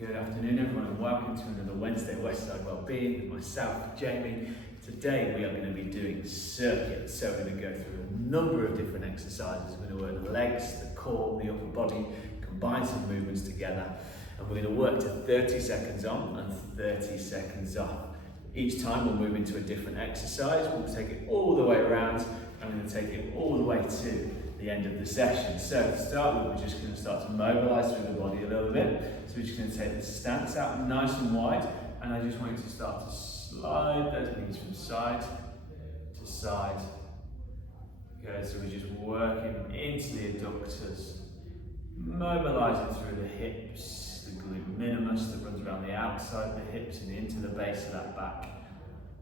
Good afternoon everyone and welcome to another Wednesday Westside Wellbeing with myself, Jamie. Today we are going to be doing circuits, so we're going to go through a number of different exercises. We're going to work the legs, the core, the upper body, combine some movements together, and we're going to work to 30 seconds on and 30 seconds off. Each time we'll move into a different exercise. We'll take it all the way around and we're going to take it all the way to the end of the session. So to start with, we're just going to start to mobilise through the body a little bit. So we're just going to take the stance out nice and wide, and I just want you to start to slide those knees from side to side. Okay, so we're just working into the adductors, mobilising through the hips, the glute minimus that runs around the outside of the hips and into the base of that back.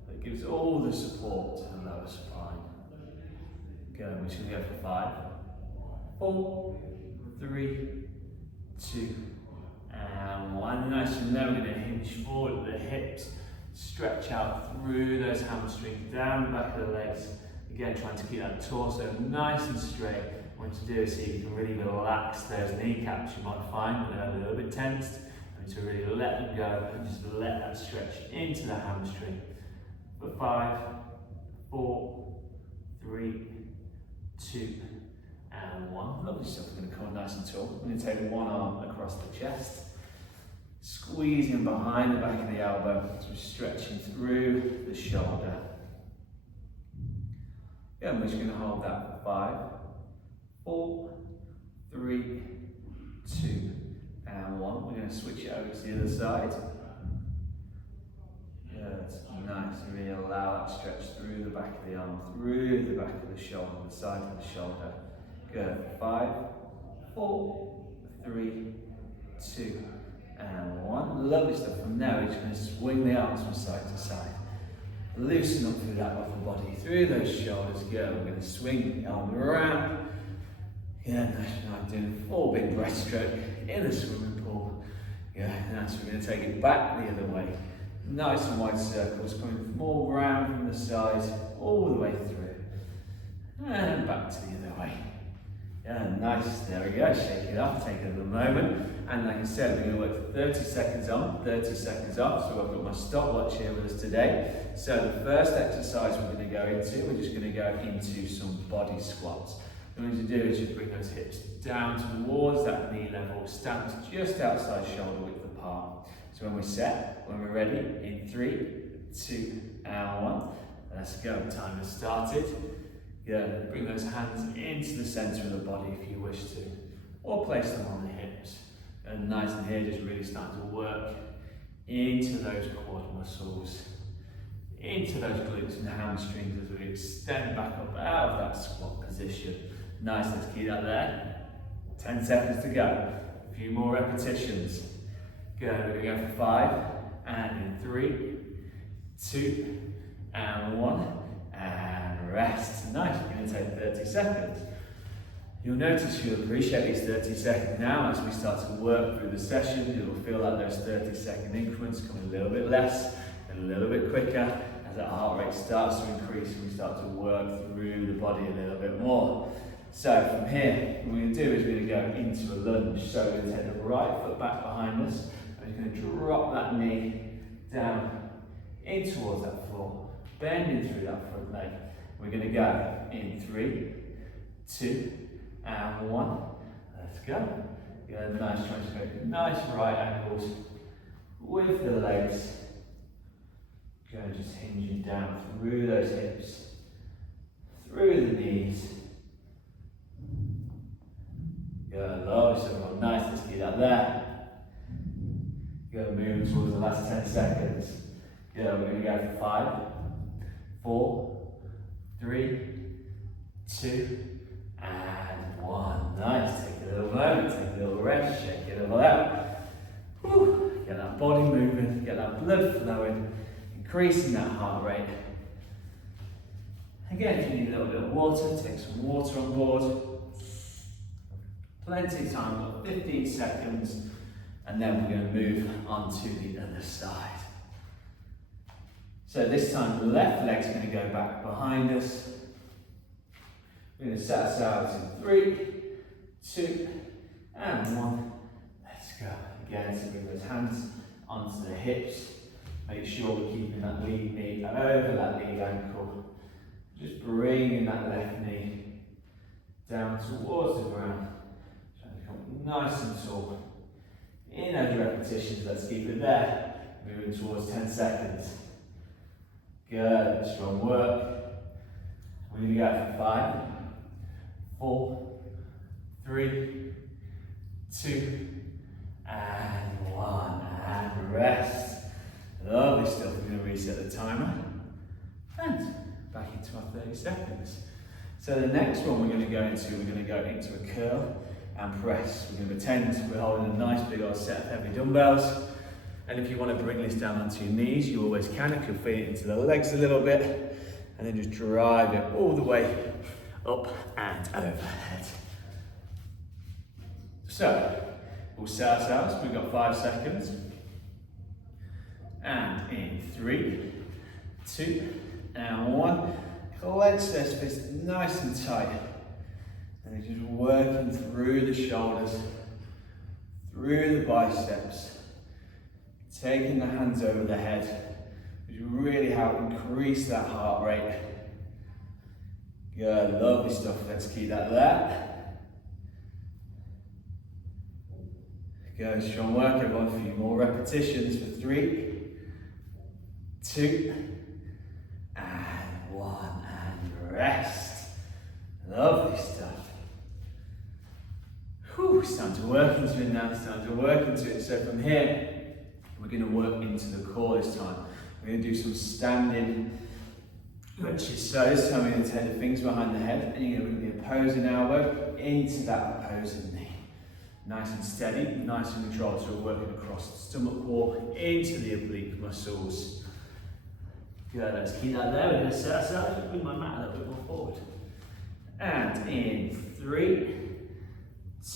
That gives all the support to the lower spine. Go, we're just going to go for 5, 4, 3, 2, and 1. Nice, and then we're going to hinge forward with the hips, stretch out through those hamstrings, down the back of the legs. Again, trying to keep that torso nice and straight. What you do is see if you can really relax those kneecaps. You might find that they're a little bit tensed, and to really let them go and just let that stretch into the hamstring. For 5, 4, 3, 2, and 1. Lovely stuff. We're going to come nice and tall. We're going to take one arm across the chest, squeezing behind the back of the elbow, so we're stretching through the shoulder. Yeah, and we're just going to hold that for 5, 4, 3, 2, and 1. We're going to switch it over to the other side. Good, nice. Really allow that stretch through the back of the arm, through the back of the shoulder, the side of the shoulder. Good. 5, 4, 3, 2, and 1. Lovely stuff. From now, we're just going to swing the arms from side to side. Loosen up through that upper body, through those shoulders. Good. We're going to swing the arm around. Yeah, nice. Now doing a full big breaststroke in the swimming pool. Yeah, nice. We're going to take it back the other way. Nice and wide circles, coming more round from the sides, all the way through. And back to the other way. Yeah, nice. There we go. Shake it off, take a little moment. And like I said, we're going to work for 30 seconds on, 30 seconds off. So I've got my stopwatch here with us today. So the first exercise we're going to go into, we're just going to go into some body squats. What we're going to do is just bring those hips down towards that knee level, stance just outside shoulder width apart. So when we're set, when we're ready, in 3, 2, and 1, let's go. Time has started. Good. Bring those hands into the centre of the body if you wish to, or place them on the hips. And nice and here, just really start to work into those quad muscles, into those glutes and hamstrings as we extend back up out of that squat position. Nice, let's keep that there. 10 seconds to go. A few more repetitions. Good, we're going to go for 5, and in 3, 2, and 1, and rest. Nice, we're going to take 30 seconds. You'll notice you'll appreciate these 30 seconds now as we start to work through the session. You'll feel like those 30-second increments come a little bit less and a little bit quicker as that heart rate starts to increase and we start to work through the body a little bit more. So from here, what we're going to do is we're going to go into a lunge. So we're going to take the right foot back behind us. We're going to drop that knee down in towards that floor, bending through that front leg. We're going to go in 3, 2, and 1. Let's go. Get a nice transfer, nice right angles with the legs. Go just hinging down through those hips, through the knees. Good, lovely, so nice, let's keep that there. Go moving towards the last 10 seconds. Good, we're going to go for 5, 4, 3, 2, and 1. Nice, take a little moment, take a little rest, shake it all out. Whew. Get that body moving, get that blood flowing, increasing that heart rate. Again, if you need a little bit of water, take some water on board. Plenty of time, got 15 seconds, and then we're going to move on to the other side. So this time the left leg's going to go back behind us. We're going to set ourselves in 3, 2, and 1. Let's go. Again, so bring those hands onto the hips. Make sure we're keeping that lead knee over that lead ankle. Just bringing that left knee down towards the ground. Trying to come nice and tall. In those repetitions, let's keep it there. Moving towards 10 seconds. Good, strong work. We're going to go for 5, 4, 3, 2, and 1. And rest. Lovely stuff. We're going to reset the timer. And back into our 30 seconds. So the next one we're going to go into a curl and press. We're going to pretend we're holding a nice big old set of heavy dumbbells. And if you want to bring this down onto your knees, you always can. You can feed it into the legs a little bit. And then just drive it all the way up and overhead. So, we'll set ourselves. We've got 5 seconds. And in 3, 2, and 1. Clench those fists nice and tight. And then just working through the shoulders, through the biceps. Taking the hands over the head, which will really help increase that heart rate. Good, lovely stuff. Let's keep that there. Good, strong work, everyone. A few more repetitions for 3, 2, and 1, and rest. Lovely stuff. Whew, it's time to work into it now. It's time to work into it. So from here, we're going to work into the core this time. We're going to do some standing crunches. So this time we're going to take the fingers behind the head and you're going to bring the opposing elbow into that opposing knee. Nice and steady, nice and controlled. So we're working across the stomach wall into the oblique muscles. Good, let's keep that there. We're going to set ourselves, bring my mat a little bit more forward. And in 3,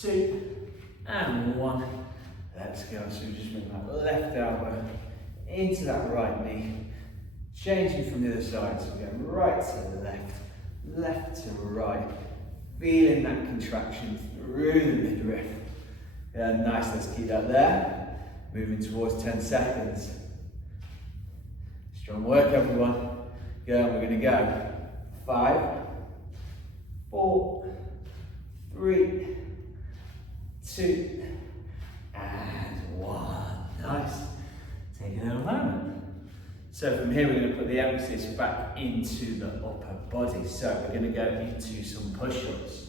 2, and 1. Let's go. So we just bring that left elbow into that right knee. Changing from the other side. So we're going right to the left, left to right. Feeling that contraction through the midriff. Yeah, nice. Let's keep that there. Moving towards 10 seconds. Strong work, everyone. Good. We're going to go 5, 4, 3, 2, and 1. Nice. Take a little moment. So from here we're going to put the emphasis back into the upper body. So we're going to go into some push-ups.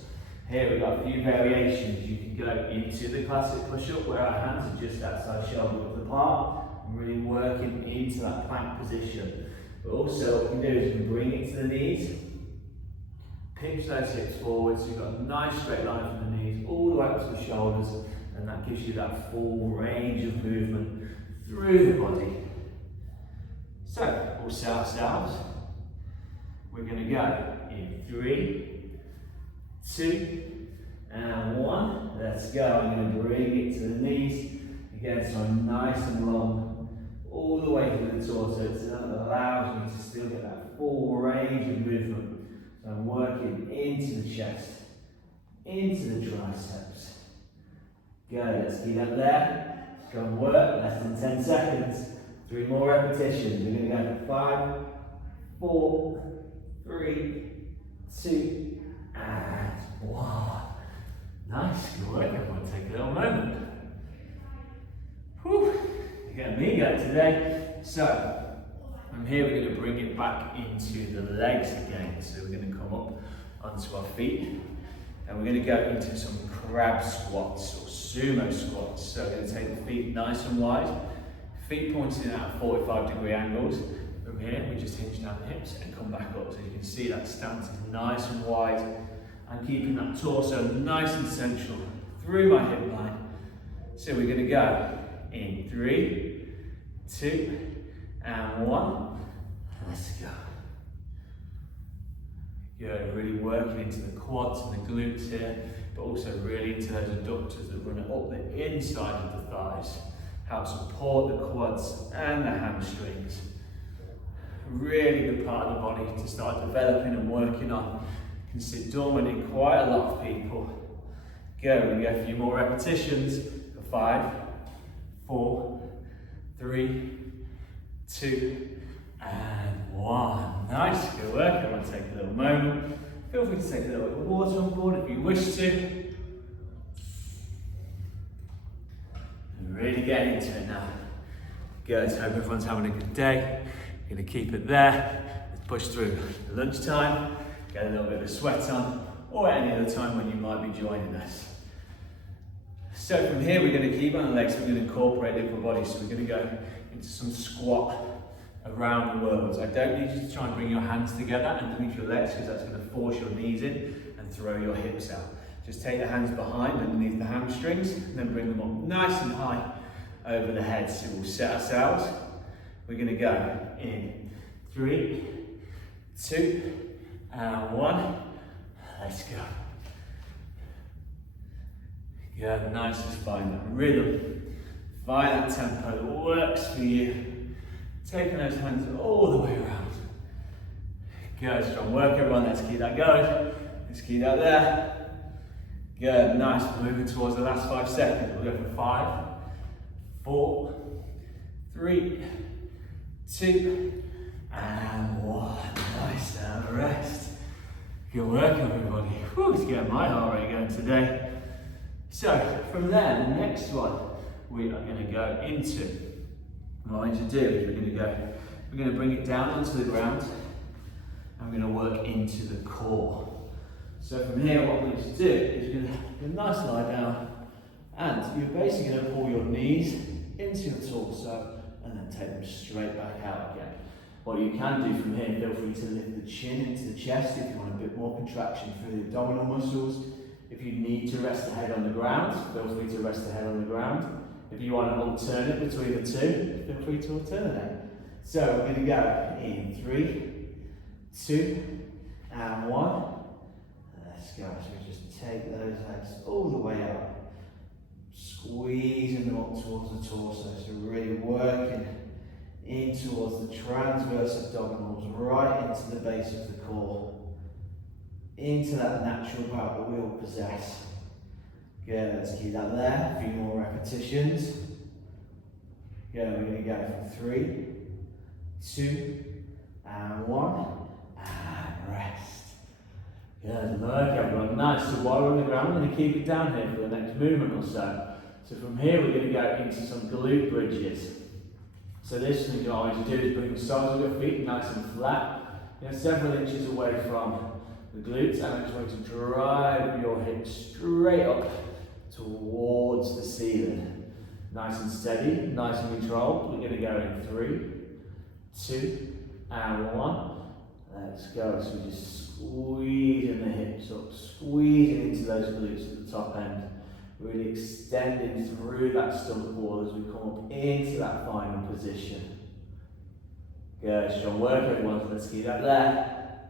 Here we've got a few variations. You can go into the classic push-up where our hands are just outside shoulder width apart, really working into that plank position. But also what we can do is we can bring it to the knees, pinch those hips forward so you've got a nice straight line from the knees all the way up to the shoulders, and that gives you that full range of movement through the body. So we'll set ourselves. We're going to go in 3, 2, and 1. Let's go. I'm going to bring it to the knees. Again, so I'm nice and long, all the way to the torso, so that allows me to still get that full range of movement. So I'm working into the chest, into the triceps. Good, let's keep that there. Strong work, less than 10 seconds. 3 more repetitions. We're going to go for 5, 4, 3, 2, and 1. Nice, good work everyone. Take a little moment. Whew, you're getting me going today. So, from here we're going to bring it back into the legs again. So we're going to come up onto our feet. And we're going to go into some crab squats or sumo squats. So we're going to take the feet nice and wide. Feet pointing out at 45-degree angles. From here, we just hinge down the hips and come back up. So you can see that stance is nice and wide. I'm keeping that torso nice and central through my hip line. So we're going to go in 3, 2, and 1. Let's go. Good, really working into the quads and the glutes here, but also really into those adductors that run up the inside of the thighs. Help support the quads and the hamstrings. Really good part of the body to start developing and working on. Can sit dormant in quite a lot of people. Go, we go a few more repetitions for 5, 4, 3, 2, and 1. Nice, good work. I want to take a little moment. Feel free to take a little bit of water on board if you wish to. And really get into it now. Good, hope everyone's having a good day. You're going to keep it there. Let's push through lunchtime, get a little bit of sweat on, or any other time when you might be joining us. So from here, we're going to keep on the legs, we're going to incorporate the upper body. So we're going to go into some squat around the world. I don't need you to try and bring your hands together underneath your legs, because that's going to force your knees in and throw your hips out. Just take the hands behind underneath the hamstrings and then bring them up nice and high over the head. So we'll set ourselves. We're going to go in 3, 2, and 1. Let's go. Good, nice, just find that rhythm. Find that tempo that works for you. Taking those hands all the way around. Good, strong work everyone, let's keep that going. Let's keep that there. Good, nice, moving towards the last 5 seconds. We'll go for 5, 4, 3, 2, and 1. Nice, now rest. Good work everybody. Whew, let's get my heart rate going today. So, from there, the next one, we are going to go into, what I'm going to do is we're going to bring it down onto the ground, and we're going to work into the core. So from here, what we're going to do is we're going to do a nice lie down, and you're basically going to pull your knees into your torso, and then take them straight back out again. What you can do from here, feel free to lift the chin into the chest if you want a bit more contraction through the abdominal muscles. If you need to rest the head on the ground, feel free to rest the head on the ground. If you want to alternate between the two, feel free to alternate. So we're going to go in 3, 2, and 1. Let's go. So we just take those legs all the way up, squeezing them up towards the torso. So really working in towards the transverse abdominals, right into the base of the core, into that natural power that we all possess. Good, let's keep that there. A few more repetitions. Good, we're going to go from 3, 2, and 1, and rest. Good, look everyone, nice. So while we're on the ground, we're going to keep it down here for the next movement or so. So from here, we're going to go into some glute bridges. So this thing you always do is bring the soles of your feet nice and flat. You're several inches away from the glutes, and I just want you to drive your hips straight up towards the ceiling. Nice and steady, nice and controlled. We're going to go in 3, 2, and 1. Let's go. So we're just squeezing the hips up, squeezing into those glutes at the top end. Really extending through that stomach wall as we come up into that final position. Good, strong work everyone, so let's keep that there.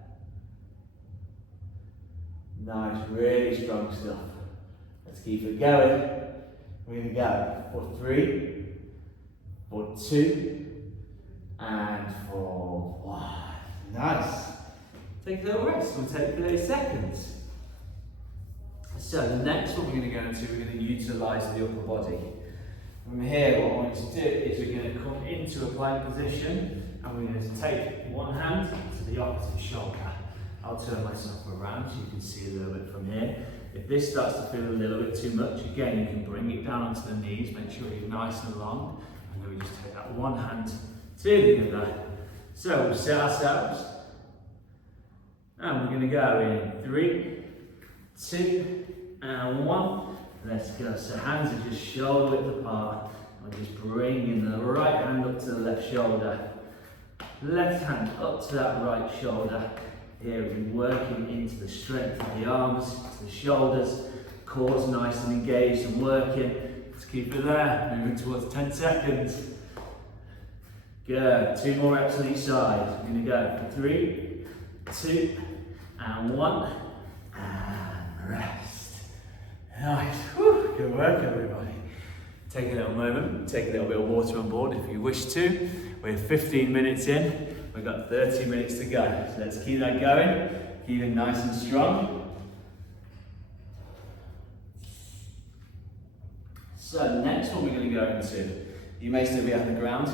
Nice, really strong stuff. Let's keep it going. We're going to go for 3, for 2, and for 1. Nice. Take a little rest, we'll take 30 seconds. So the next one we're going to go into, we're going to utilise the upper body. From here, what I want you to do is we're going to come into a plank position, and we're going to take one hand to the opposite shoulder. I'll turn myself around so you can see a little bit from here. If this starts to feel a little bit too much, again, you can bring it down onto the knees, make sure you're nice and long, and then we just take that one hand to the other. So we'll set ourselves, and we're going to go in 3, 2, and 1. Let's go. So hands are just shoulder width apart. I'm just bringing the right hand up to the left shoulder. Left hand up to that right shoulder. Here we're working into the strength of the arms, to the shoulders. Core's nice and engaged and working. Let's keep it there. Moving towards 10 seconds. Good. 2 more reps on each side. We're going to go for 3, 2, and 1. And rest. Nice. Whew. Good work, everybody. Take a little moment, take a little bit of water on board if you wish to. We're 15 minutes in. We've got 30 minutes to go. So let's keep that going. Keep it nice and strong. So the next one we're going to go into, you may still be on the ground,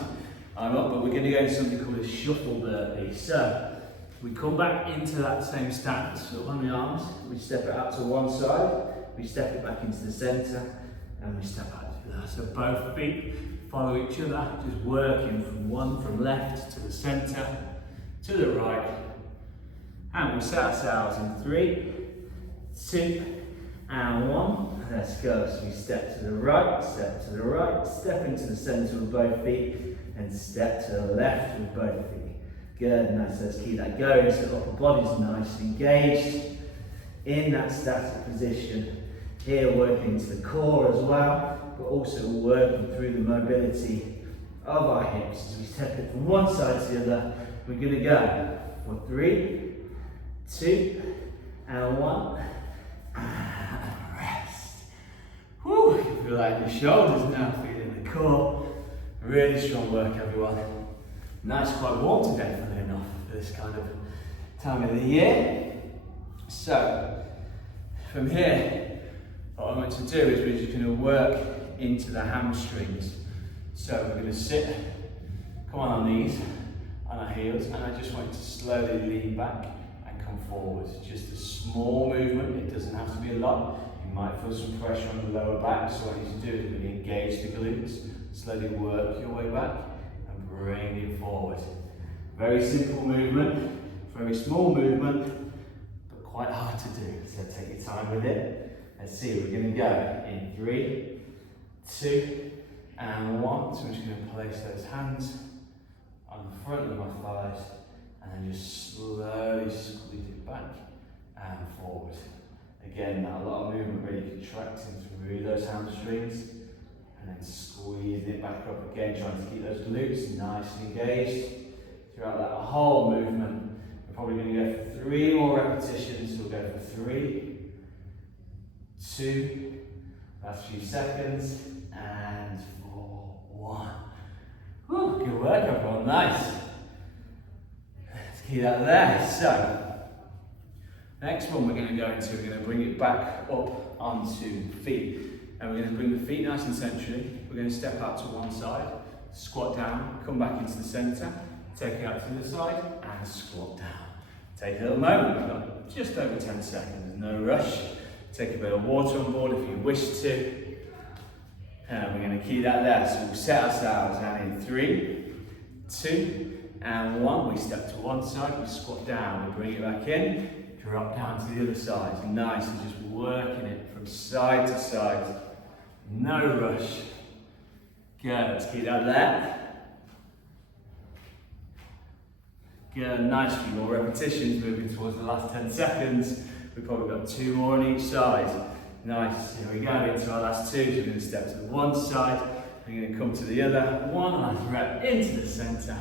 I'm up, but we're going to go into something called a shuffle burpee. So we come back into that same stance, up on the arms, we step it out to one side, we step it back into the centre, and we step out to the other. So both feet follow each other, just working from left to the centre, to the right. And we set ourselves in 3, 2, and 1. Let's go. So we step to the right, step to the right, step into the centre with both feet, and step to the left with both feet. Good, nice. Let's keep that going so the upper body's nice and engaged in that static position. Here, working to the core as well, but also working through the mobility of our hips. As we step it from one side to the other, we're going to go for 3, 2, and 1. And rest. Woo! You can feel like the shoulders now, feeling the core. Really strong work, everyone. Nice, quite warm today, funnily enough, for this kind of time of the year. So, from here, what I'm going to do is we're just going to work into the hamstrings. So we're going to sit, come on our knees, on our heels, and I just want you to slowly lean back and come forward. Just a small movement, it doesn't have to be a lot. You might feel some pressure on the lower back, so what you need to do is really engage the glutes, slowly work your way back and bring it forward. Very simple movement, very small movement, but quite hard to do, so take your time with it. Let's see, we're going to go in 3, 2, and 1. So I'm just going to place those hands on the front of my thighs and then just slowly squeeze it back and forward. Again, not a lot of movement, really contracting through those hamstrings and then squeezing it back up again, trying to keep those glutes nice and engaged throughout that whole movement. We're probably going to go for 3 more repetitions. So we'll go for 3, 2, last few seconds, and 4, 1. Whew, good work, everyone, nice. Let's keep that there. So, next one we're going to go into, we're going to bring it back up onto feet. And we're going to bring the feet nice and centrally. We're going to step out to one side, squat down, come back into the centre, take it out to the side, and squat down. Take a little moment, we've got just over 10 seconds, no rush. Take a bit of water on board if you wish to. And we're going to keep that there. So we'll set ourselves and in 3, 2, and 1. We step to one side, we squat down, we bring it back in, drop down to the other side. Nice, and just working it from side to side. No rush. Good, let's keep that there. Good, nice, few more repetitions, moving towards the last 10 seconds. We've probably got 2 more on each side. Nice, here we go, into our last 2. So we're going to step to the one side, we're going to come to the other. One last rep into the centre,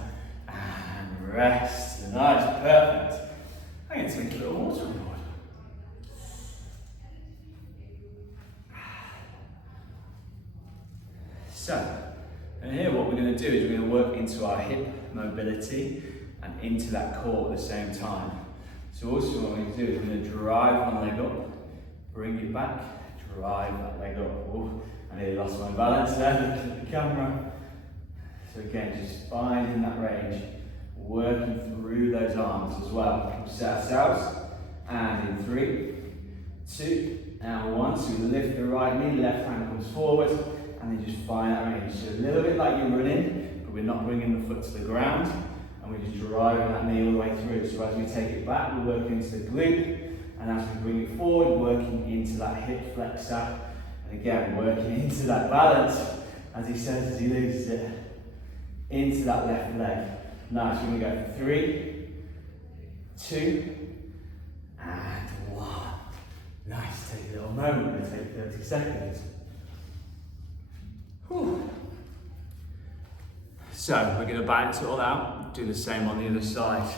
and rest. Nice, perfect. I'm going to take a little water on board. So, and here what we're going to do is we're going to work into our hip mobility and into that core at the same time. So also what we're going to do is we're going to drive one leg up, bring it back, drive that leg up. Oh, I nearly lost my balance there, looking at the camera. So again, just finding that range, working through those arms as well. We set ourselves, and in 3, 2, and 1. So we lift the right knee, left hand comes forward, and then just find that range. So a little bit like you're running, but we're not bringing the foot to the ground, and we're just driving that knee all the way through. So as we take it back, we're working into the glute, and as we bring it forward, working into that hip flexor, and again, working into that balance, as he says, as he loses it, into that left leg. Nice, we're going to go for 3, 2, and 1. Nice, take a little moment, we're going to take 30 seconds. Whew. So, we're going to balance it all out, do the same on the other side.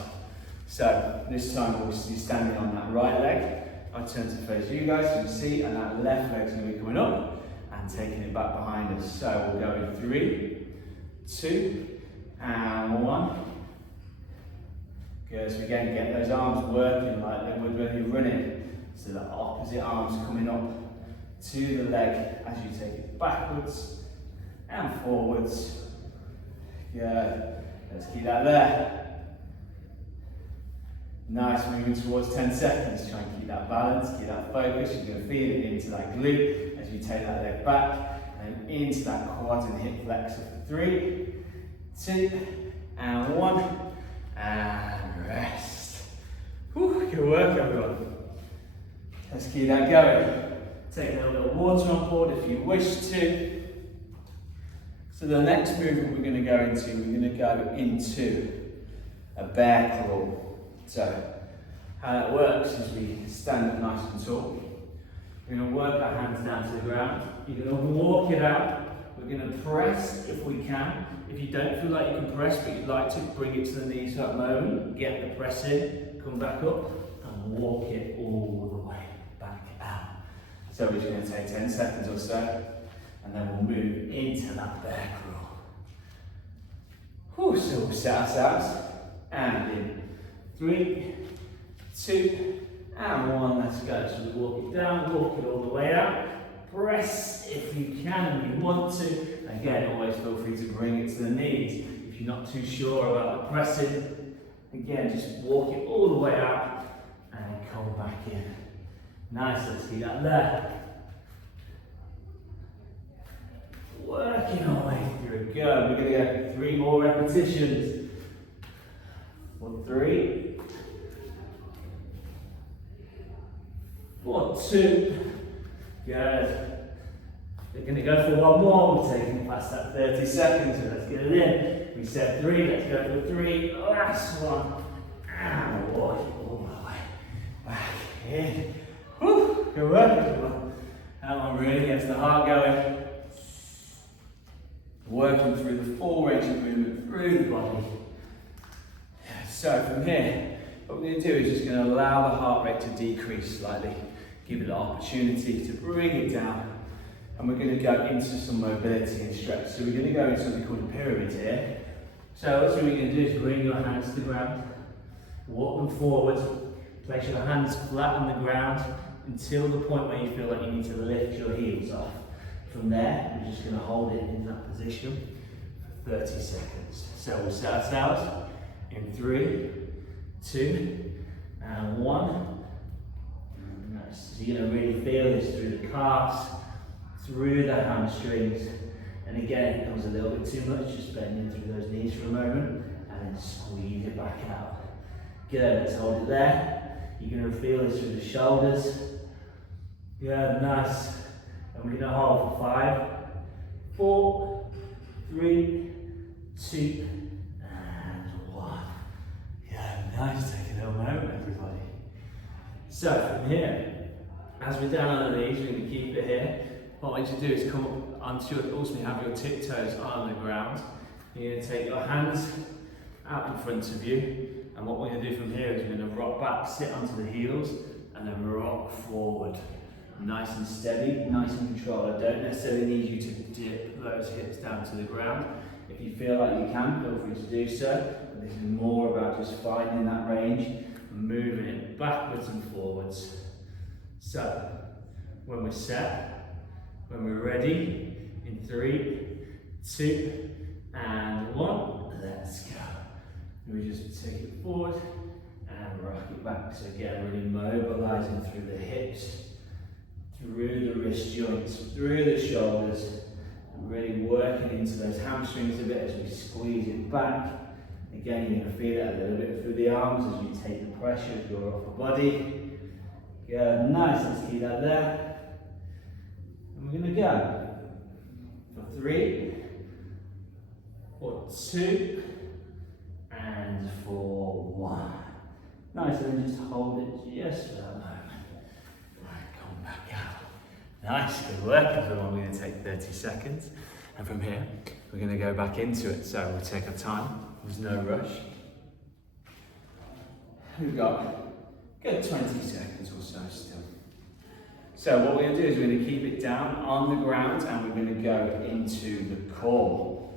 So, this time we'll be standing on that right leg. I'll turn to face you guys, so you can see, and that left leg's going to be coming up and taking it back behind us. So, we'll go in 3, 2, and 1. Good, so again, get those arms working like they would when you're running. So the opposite arm's coming up to the leg as you take it backwards and forwards. Good. Let's keep that there. Nice, moving towards 10 seconds. Try and keep that balance, keep that focus. You're going to feel it into that glute as you take that leg back and into that quad and hip flexor. 3, 2, and 1. And rest. Whew, good work, everyone. Let's keep that going. Take a little bit of water on board if you wish to. So the next movement we're going to go into a bear crawl. So how that works is we stand up nice and tall. We're going to work our hands down to the ground. You're going to walk it out. We're going to press if we can. If you don't feel like you can press but you'd like to, bring it to the knees for that moment. Get the press in, come back up and walk it all the way back out. So we're just going to take 10 seconds or so and then we'll move into that bear crawl. Whew, so we'll set ourselves and in 3, 2, and 1. Let's go. So we walk it down, walk it all the way out. Press if you can and you want to. Again, always feel free to bring it to the knees. If you're not too sure about the pressing, again, just walk it all the way out and come back in. Nice, let's keep that there. Working our way through. Good. We're going to go 3 more repetitions. For 3. For 2. Good. We're going to go for 1 more. We're taking past that 30 seconds, so let's get it in. We said 3, let's go for 3. Last one. And walk it all the way back in. Whew, good work, everyone. That one really gets the heart going. Working through the full range of movement through the body. So from here, what we're going to do is just going to allow the heart rate to decrease slightly. Give it the opportunity to bring it down. And we're going to go into some mobility and stretch. So we're going to go into something called a pyramid here. So what we're going to do is bring your hands to the ground. Walk them forward. Place your hands flat on the ground until the point where you feel like you need to lift your heels off. From there, we're just going to hold it in that position for 30 seconds. So we'll set ourselves in 3, 2, and 1. Nice. So you're going to really feel this through the calves, through the hamstrings. And again, if it becomes a little bit too much, just bending through those knees for a moment and then squeeze it back out. Good, let's hold it there. You're going to feel this through the shoulders. Good, nice. And we're going to hold for 5, 4, 3, 2, and 1. Yeah, nice. Take a little moment, everybody. So from here, as we're down on the knees, we're going to keep it here. What I want you to do is come up onto your, ultimately have your tiptoes on the ground. You're going to take your hands out in front of you. And what we're going to do from here is we're going to rock back, sit onto the heels, and then rock forward. Nice and steady, nice and controlled. I don't necessarily need you to dip those hips down to the ground. If you feel like you can, feel free to do so. But this is more about just finding that range, moving it backwards and forwards. So, when we're set, when we're ready, in 3, 2, and 1, let's go. We just take it forward and rock it back. So again, really mobilizing through the hips, through the wrist joints, through the shoulders, and really working into those hamstrings a bit as we squeeze it back. Again, you're going to feel it a little bit through the arms as you take the pressure of your upper body. Good, nice, let's keep that there. And we're going to go for 3, for 2, and for 1. Nice, and then just hold it just for that moment. Come back out. Nice, good work everyone. We're going to take 30 seconds. And from here, we're going to go back into it. So we'll take our time. There's no rush. We've got a good 20 seconds or so still. So what we're going to do is we're going to keep it down on the ground and we're going to go into the core.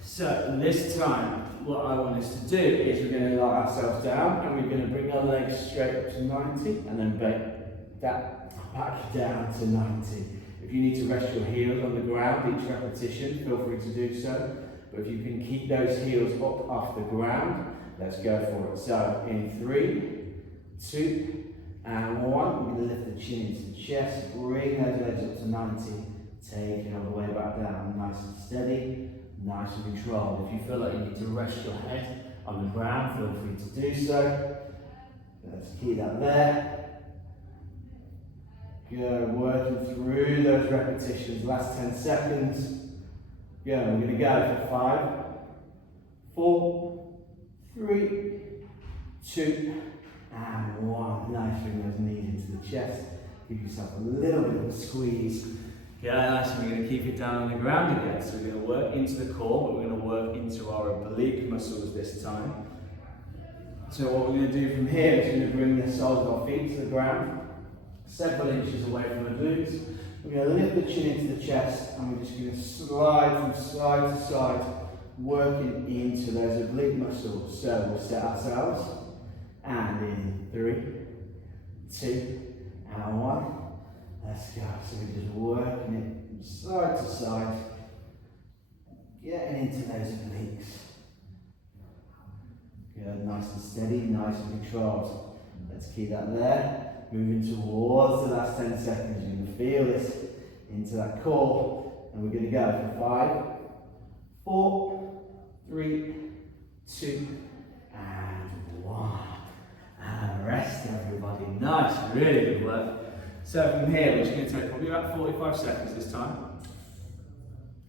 So this time, what I want us to do is we're going to lie ourselves down and we're going to bring our legs straight up to 90 and then back down to 90. If you need to rest your heels on the ground each repetition, feel free to do so. But if you can keep those heels up off the ground, let's go for it. So in 3, 2, and 1, we're going to lift the chin into the chest, bring those legs up to 90, take it all the way back down, nice and steady, nice and controlled. If you feel like you need to rest your head on the ground, feel free to do so. Let's keep that there. Good, working through those repetitions, last 10 seconds. Good, we're going to go for 5, 4, 3, 2, and 1. Nice, bring those knees into the chest. Give yourself a little bit of a squeeze. Yeah, nice. We're going to keep it down on the ground again. So we're going to work into the core, but we're going to work into our oblique muscles this time. So what we're going to do from here is we're going to bring the soles of our feet to the ground, several inches away from the glutes. We're going to lift the chin into the chest, and we're just going to slide from side to side, working into those oblique muscles. So we'll set ourselves, and in 3, 2, and 1. Let's go. So we're just working it from side to side, getting into those obliques. Good, nice and steady, nice and controlled. Let's keep that there. Moving towards the last 10 seconds. You're going to feel this into that core. And we're going to go for 5, 4, 3, 2, and 1. And rest, everybody. Nice, really good work. So from here, we're just going to take probably about 45 seconds this time.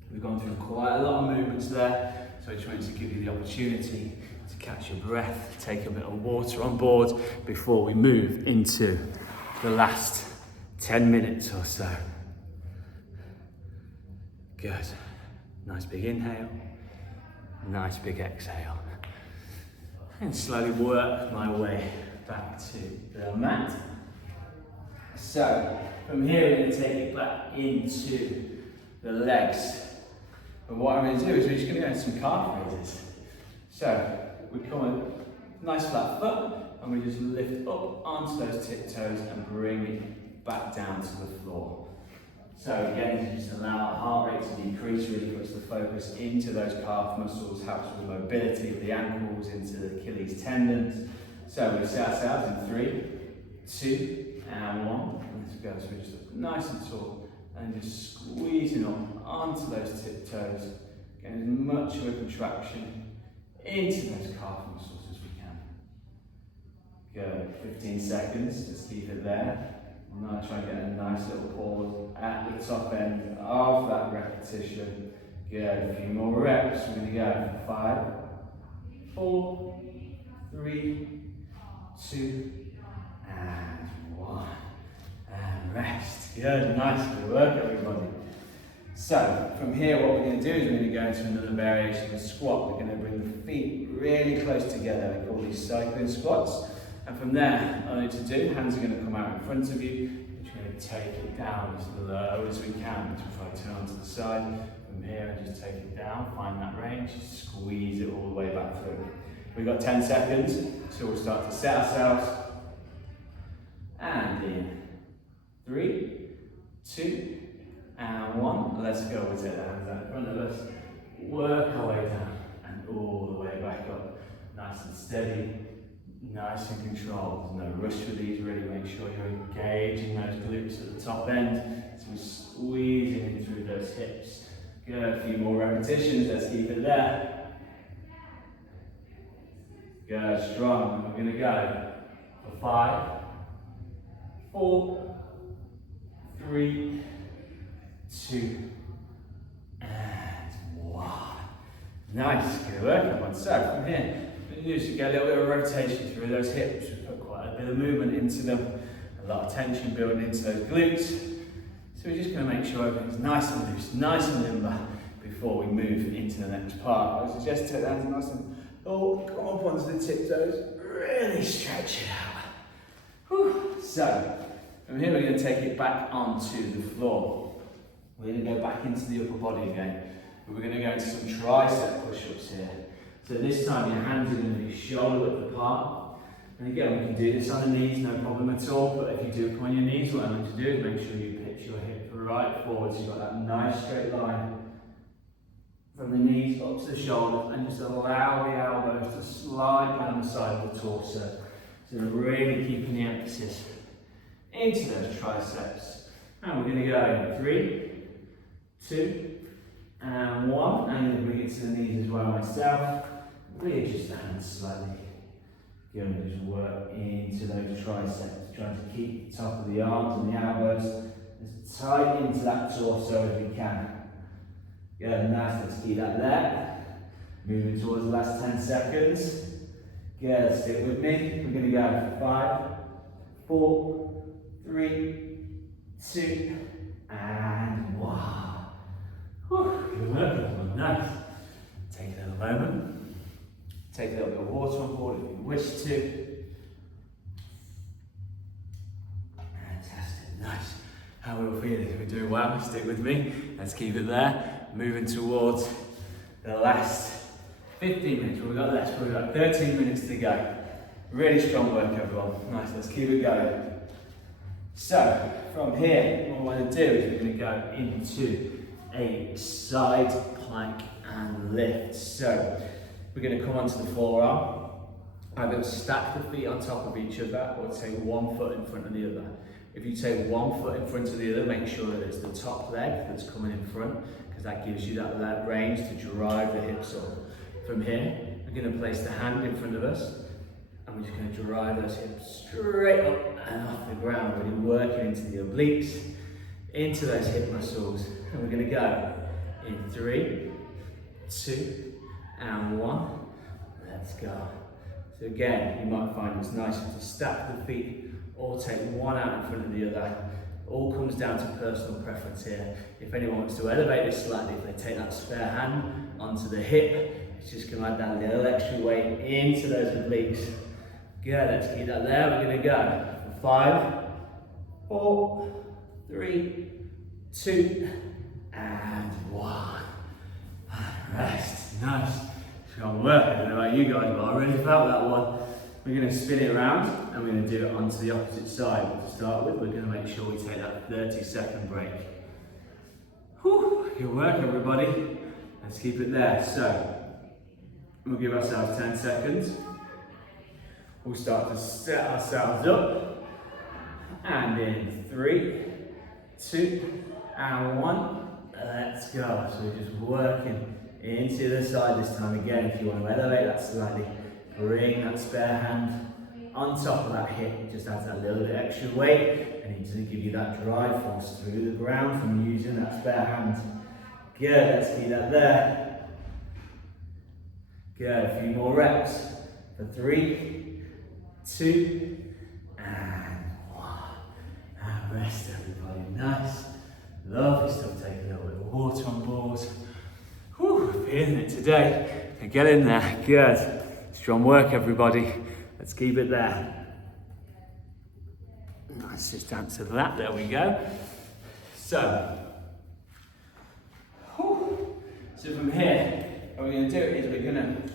We've gone through quite a lot of movements there, so I just wanted to give you the opportunity to catch your breath, take a bit of water on board before we move into the last 10 minutes or so. Good. Nice big inhale, nice big exhale. And slowly work my way back to the mat. So, from here we're going to take it back into the legs. And what I'm going to do is we're just going to go into some calf raises. So, we come on nice flat foot, and we just lift up onto those tiptoes and bring it back down to the floor. So again, just allow our heart rate to decrease, really puts the focus into those calf muscles, helps with mobility of the ankles, into the Achilles tendons. So we set ourselves in 3, 2, and 1. Let's go. So we just look nice and tall and just squeezing up onto those tiptoes, getting as much of a contraction into those calf muscles as we can. Good. 15 seconds. Just keep it there. I'm going to try and get a nice little pause at the top end of that repetition. Good. A few more reps. We're going to go for 5, 4, 3, 2, and 1. And rest. Good. Nice. Good work, everybody. So, from here, what we're going to do is we're going to go into another variation of squat. We're going to bring the feet really close together. We call these cycling squats. And from there, all you need to do, hands are going to come out in front of you. We're just going to take it down as low as we can. Just try to turn onto the side. From here, and just take it down. Find that range. Squeeze it all the way back through. We've got 10 seconds, so we'll start to set ourselves. And in 3, 2, and 1. Let's go. We'll take the hands out in front of us. Work our way down and all the way back up. Nice and steady. Nice and controlled. There's no rush for these. Really make sure you're engaging those glutes at the top end. So we're squeezing in through those hips. Good. A few more repetitions. Let's keep it there. Good. Strong. We're going to go for 5, 4, 3, 2, and 1. Nice. Good work, everyone. So from here, you just get a little bit of rotation through those hips. We put quite a bit of movement into them, a lot of tension building into those glutes. So we're just going to make sure everything's nice and loose, nice and limber before we move into the next part. I suggest take the hands nice and come up onto the tiptoes, really stretch it out. Whew. So from here we're going to take it back onto the floor. We're going to go back into the upper body again. We're going to go into some tricep push-ups here. So this time your hands are going to be shoulder width apart. And again, we can do this on the knees, no problem at all, but if you do it on your knees, what I want to do is make sure you pitch your hip right forward, so you've got that nice straight line from the knees up to the shoulders, and just allow the elbows to slide down the side of the torso. So really keeping the emphasis into those triceps. And we're going to go in 3, 2, and 1, and then bring it to the knees as well myself. Readjust the hands slightly. Go and just work into those triceps, trying to keep the top of the arms and the elbows as tight into that torso as we can. Good, nice, let's keep that there. Moving towards the last 10 seconds. Good, stick with me. We're going to go for 5, 4, 3, 2, and 1. Whew, good work, everyone. Nice. Take a little moment. Take a little bit of water on board if you wish to. Fantastic, nice. How are we feeling? We're doing well. Stick with me. Let's keep it there. Moving towards the last 15 minutes. We've got less. We've got 13 minutes to go. Really strong work, everyone. Nice. Let's keep it going. So from here, what I want to do is we're going to go into a side plank and lift. So we're going to come onto the forearm. I'm going to stack the feet on top of each other, or take one foot in front of the other. If you take one foot in front of the other, make sure that it's the top leg that's coming in front, because that gives you that range to drive the hips up. From here, we're going to place the hand in front of us, and we're just going to drive those hips straight up and off the ground, really working into the obliques, into those hip muscles. And we're going to go in 3, 2, and 1. Let's go. So again, you might find it's nicer to stack the feet or take one out in front of the other. All comes down to personal preference here. If anyone wants to elevate this slightly, if they take that spare hand onto the hip, it's just going to add that little extra weight into those obliques. Good, let's keep that there. We're going to go for 5, 4, 3, 2, and 1. Rest. Nice. Strong work. I don't know about you guys, but I really felt that one. We're going to spin it around and we're going to do it onto the opposite side. To start with, we're going to make sure we take that 30-second break. Whew, good work, everybody. Let's keep it there. So, we'll give ourselves 10 seconds. We'll start to set ourselves up. And in 3, 2, and 1, let's go. So we're just working into the side this time. Again, if you want to elevate that slightly, bring that spare hand on top of that hip. It just adds that little bit extra weight and it's going to give you that drive force through the ground from using that spare hand. Good, let's keep that there. Good, a few more reps for 3, 2, and 1. And rest, everybody. Nice. Lovely stuff. Take a little bit of water on board. Whew, feeling it today. Get in there. Good. Strong work, everybody. Let's keep it there. Nice, just answer that. There we go. So from here, what we're going to do is we're going to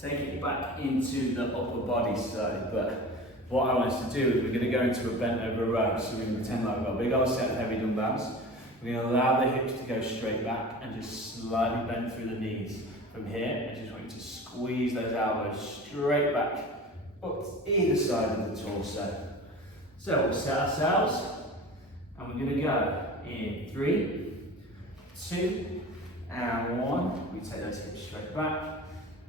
take it back into the upper body side. But what I want us to do is we're going to go into a bent over row. So we're going to pretend like we've got a big old set of heavy dumbbells. We're going to allow the hips to go straight back and just slightly bend through the knees. From here, I just want you to squeeze those elbows straight back up to either side of the torso. So we'll set ourselves and we're going to go in 3, 2, and 1. We take those hips straight back,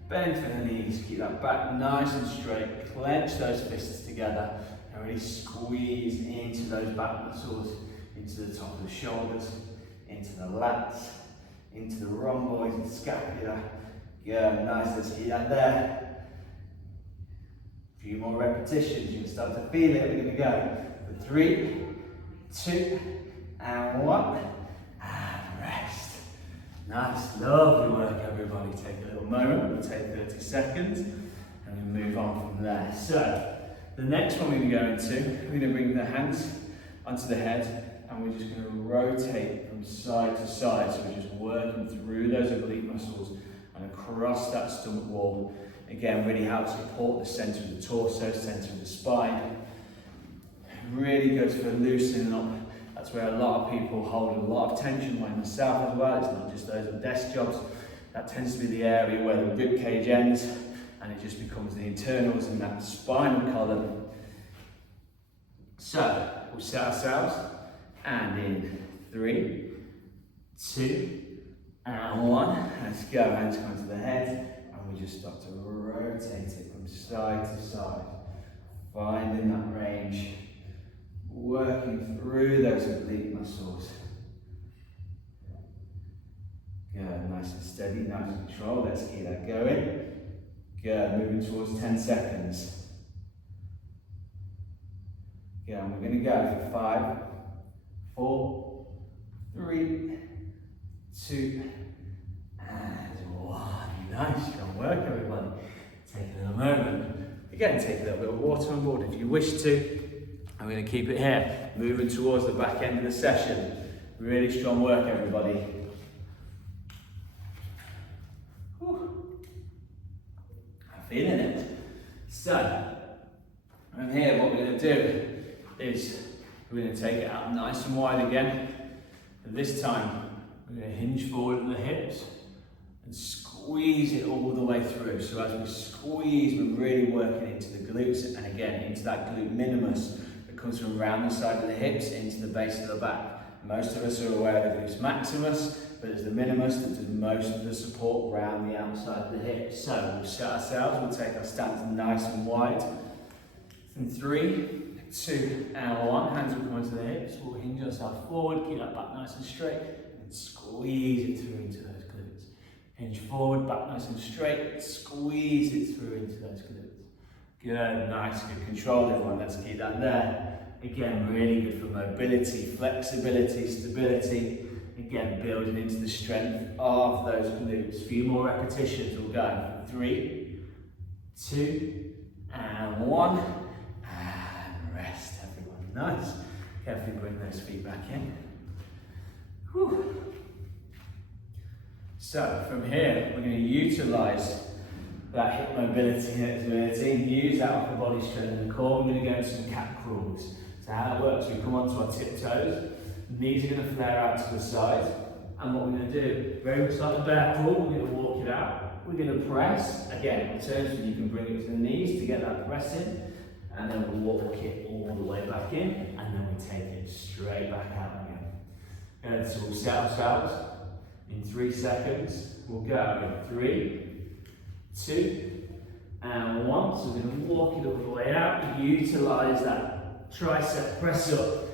bend through the knees, keep that back nice and straight, clench those fists together and really squeeze into those back muscles, into the top of the shoulders, into the lats, into the rhomboids and scapula. Good, nice, let's keep that there. A few more repetitions, you can start to feel it. We're going to go for 3, 2, and 1, and rest. Nice, lovely work, everybody. Take a little moment, we'll take 30 seconds, and we move on from there. So, the next one we're going to go into, we're going to bring the hands onto the head, and we're just going to rotate from side to side. So we're just working through those oblique muscles and across that stomach wall. Again, really helps support the centre of the torso, centre of the spine. Really good for loosening up. That's where a lot of people hold a lot of tension, like myself as well. It's not just those on desk jobs. That tends to be the area where the rib cage ends and it just becomes the internals and that spinal column. So, we'll set ourselves and in 3, 2, and 1. Let's go, hands come to the head and we just start to rotate it from side to side. Finding that range, working through those oblique muscles. Good, nice and steady, nice and control. Let's keep that going. Good, moving towards 10 seconds. Good, and we're going to go for 5, 4, 3, 2, and 1. Nice, strong work everybody. Take a moment. Again, take a little bit of water on board if you wish to. I'm going to keep it here, moving towards the back end of the session. Really strong work everybody. Feeling it. So, from here, what we're going to do is we're going to take it out nice and wide again. And this time, we're going to hinge forward at the hips and squeeze it all the way through. So as we squeeze, we're really working into the glutes and again into that glute minimus that comes from around the side of the hips into the base of the back. Most of us are aware of the glute maximus, but it's the minimus that does most of the support around the outside of the hips. So we'll set ourselves, we'll take our stance nice and wide. In 3, 2, and 1, hands will come into the hips. We'll hinge ourselves forward, keep that back nice and straight, and squeeze it through into those glutes. Hinge forward, back nice and straight, squeeze it through into those glutes. Good, nice, good control everyone, let's keep that there. Again, really good for mobility, flexibility, stability. Again, building into the strength of those glutes. A few more repetitions, we'll go. 3, 2, and 1. And rest, everyone. Nice. Carefully bring those feet back in. Whew. So, from here, we're going to utilise that hip mobility and flexibility and use that upper body strength in the core. We're going to go into some cat crawls. So how that works, we come onto our tiptoes. Knees are going to flare out to the side, and what we're going to do, very much like the bear crawl, we're going to walk it out. We're going to press, again, in terms of you can bring it to the knees to get that press in, and then we'll walk it all the way back in, and then we take it straight back out again. And so we'll set ourselves in 3 seconds. We'll go in 3, 2, and 1. So we're going to walk it all the way out, utilise that tricep press up.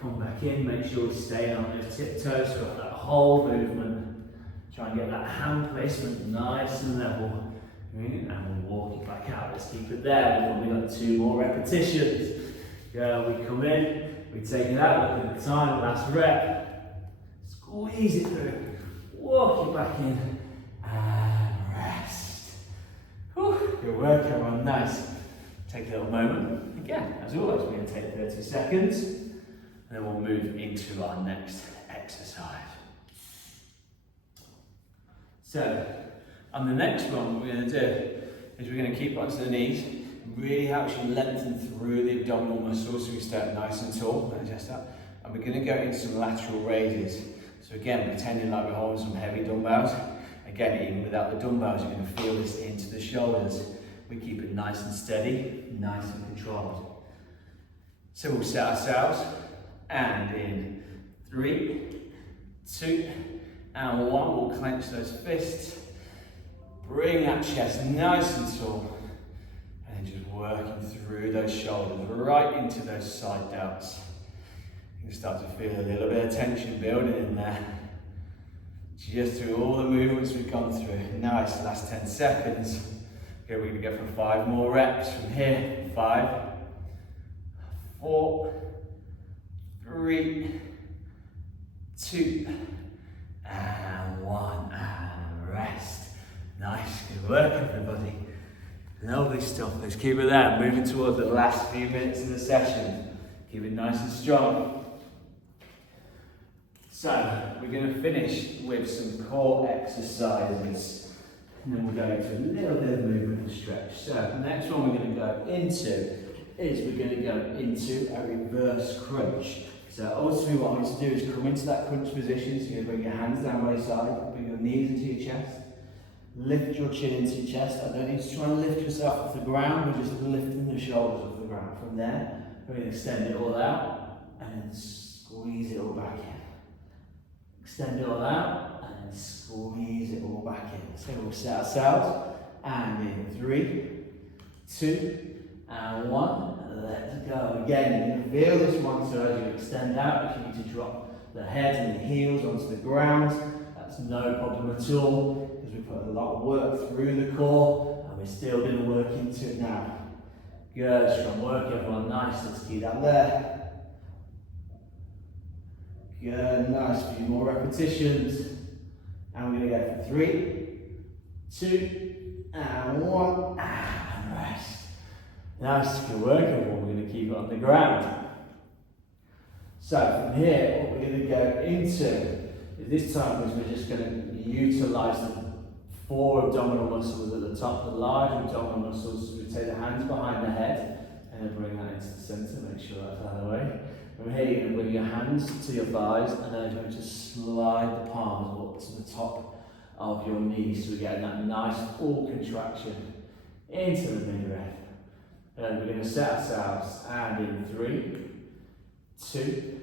Come back in, make sure we stay on those tiptoes throughout that whole movement. Try and get that hand placement nice and level. And we'll walk it back out. Let's keep it there. We've only got 2 more repetitions. We come in, we take it out, look at the time, last rep. Squeeze it through, walk it back in, and rest. Whew, good work everyone, nice. Take a little moment. Again, as always, we're going to take 30 seconds. And then we'll move into our next exercise. So, on the next one, what we're going to do is we're going to keep onto the knees. It really helps you lengthen through the abdominal muscles so we start nice and tall. Adjust that. And we're going to go into some lateral raises. So again, pretending like we're holding some heavy dumbbells. Again, even without the dumbbells, you're going to feel this into the shoulders. We keep it nice and steady, nice and controlled. So we'll set ourselves. And in 3, 2, and 1, we'll clench those fists. Bring that chest nice and tall. And then just working through those shoulders, right into those side delts. You can start to feel a little bit of tension building in there. Just through all the movements we've gone through. Nice, last 10 seconds. Okay, we're going to go for 5 more reps from here. 5, 4, 3, 2, and 1, and rest. Nice, good work everybody. Lovely stuff, let's keep it there. Moving towards the last few minutes of the session. Keep it nice and strong. So, we're going to finish with some core exercises. And then we'll go into a little bit of movement and stretch. So the next one we're going to go into is we're going to go into a reverse crunch. So ultimately what I'm going to do is come into that crunch position. So you're going to bring your hands down by your side, bring your knees into your chest, lift your chin into your chest. I don't need to try and lift yourself off the ground, we're just lifting the shoulders off the ground. From there, we're going to extend it all out and then squeeze it all back in. Extend it all out and then squeeze it all back in. So we'll set ourselves and in 3, 2, and 1. Let's go. Again, you're going to feel this one, so as you extend out, if you need to drop the head and the heels onto the ground, that's no problem at all, because we put a lot of work through the core, and we're still going to work into it now. Good, strong work, everyone. Nice, let's keep that there. Good, nice, a few more repetitions. And we're going to go for 3, 2, and 1, and rest. Nice, good work, everyone. We're going to keep it on the ground. So from here, what we're going to go into is this time is we're just going to utilise the 4 abdominal muscles at the top, the large abdominal muscles. We take the hands behind the head and then bring that into the centre, make sure that's out of the way. From here, you're going to bring your hands to your thighs and then you're going to slide the palms up to the top of your knees. So we're getting that nice full contraction into the midriff. And we're going to set ourselves and in 3, 2,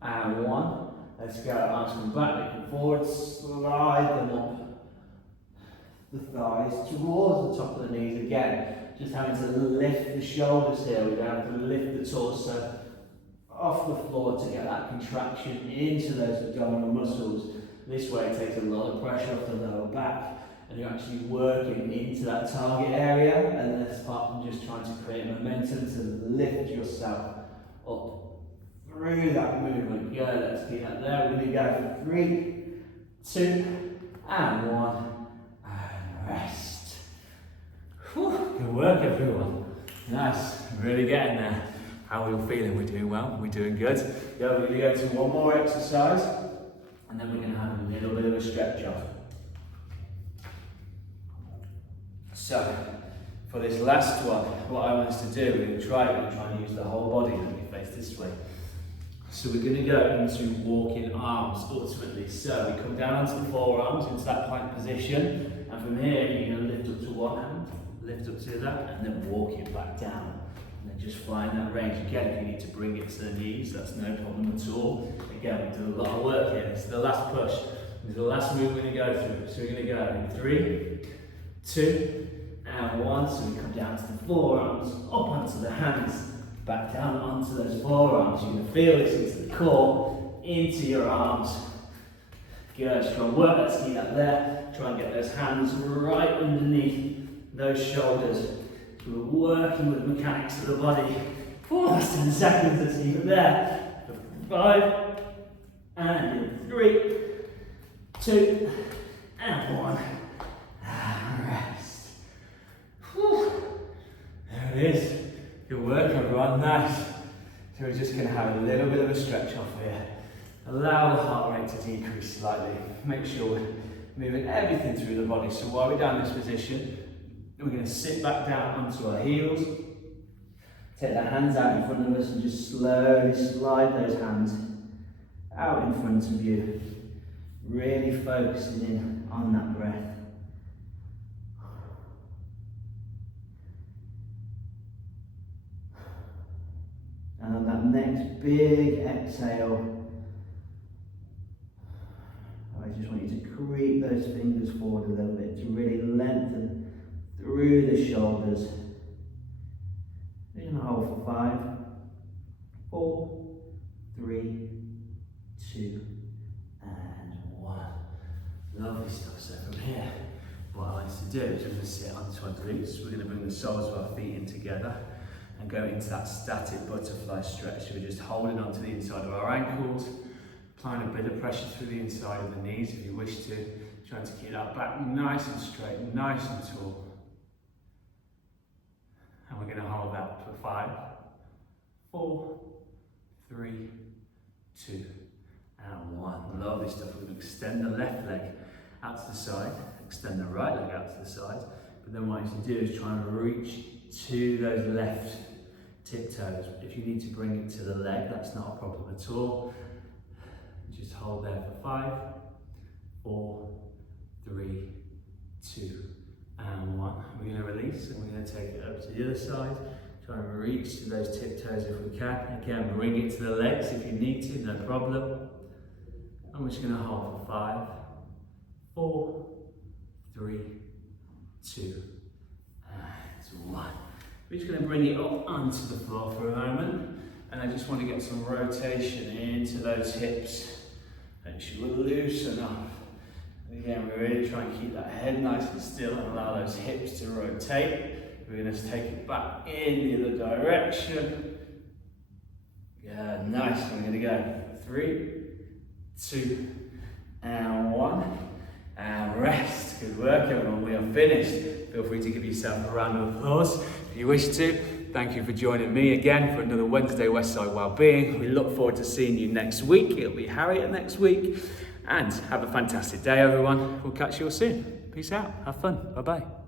and 1. Let's go. Arms come back, looking forward, slide them up the thighs towards the top of the knees again. Just having to lift the shoulders here. We're going to have to lift the torso off the floor to get that contraction into those abdominal muscles. This way it takes a lot of pressure off the lower back. And you're actually working into that target area, and this part from just trying to create momentum to lift yourself up through that movement. Good, let's keep that there. We're going to go for 3, 2, and 1, and rest. Whew, good work, everyone. Nice, really getting there. How are we all feeling? We're doing well, we're doing good. Yeah, we're going to go to one more exercise, and then we're going to have a little bit of a stretch off. So, for this last one, what I want us to do, we're going to try and use the whole body. Let me face this way. So we're going to go into walking arms ultimately. So we come down onto the forearms, into that plank position, and from here you're going to lift up to one hand, lift up to that, and then walk it back down. And then just find that range. Again, if you need to bring it to the knees, that's no problem at all. Again, we do a lot of work here. This is the last push. This is the last move we're going to go through. So we're going to go in 3, 2, and 1, so we come down to the forearms, up onto the hands, back down onto those forearms. You're going to feel this into the core, into your arms. Good, strong work, let's keep that there. Try and get those hands right underneath those shoulders. So we're working with the mechanics of the body. That's 10 seconds, let's keep it there. 5, and in 3, 2, and 1. And rest. There it is. Good work, everyone. Nice. So we're just going to have a little bit of a stretch off here. Allow the heart rate to decrease slightly. Make sure we're moving everything through the body. So while we're down this position, we're going to sit back down onto our heels. Take the hands out in front of us and just slowly slide those hands out in front of you. Really focusing in on that breath. And on that next big exhale, I just want you to creep those fingers forward a little bit to really lengthen through the shoulders. You're going to hold for 5, 4, 3, 2, and 1. Lovely stuff. So from here, what I want us to do is we're going to sit onto our glutes. We're going to bring the soles of our feet in together and go into that static butterfly stretch. So we're just holding onto the inside of our ankles, applying a bit of pressure through the inside of the knees if you wish to, trying to keep that back nice and straight, nice and tall. And we're going to hold that for 5, 4, 3, 2, and 1. Lovely stuff. We're going to extend the left leg out to the side, extend the right leg out to the side, but then what I should do is try and reach to those left tiptoes. If you need to bring it to the leg, that's not a problem at all. Just hold there for 5, 4, 3, 2, and 1. We're going to release and we're going to take it up to the other side. Try and reach to those tiptoes if we can. Again, bring it to the legs if you need to, no problem. And we're just going to hold for 5, 4, 3, 2, and 1. We're just going to bring it up onto the floor for a moment. And I just want to get some rotation into those hips. And you will loosen up. And again, we're really trying to keep that head nice and still and allow those hips to rotate. We're going to take it back in the other direction. Yeah, nice. We're going to go 3, 2, and 1. And rest. Good work, everyone. We are finished. Feel free to give yourself a round of applause if you wish to. Thank you for joining me again for another Wednesday Westside Wellbeing. We look forward to seeing you next week. It'll be Harriet next week. And have a fantastic day, everyone. We'll catch you all soon. Peace out. Have fun. Bye-bye.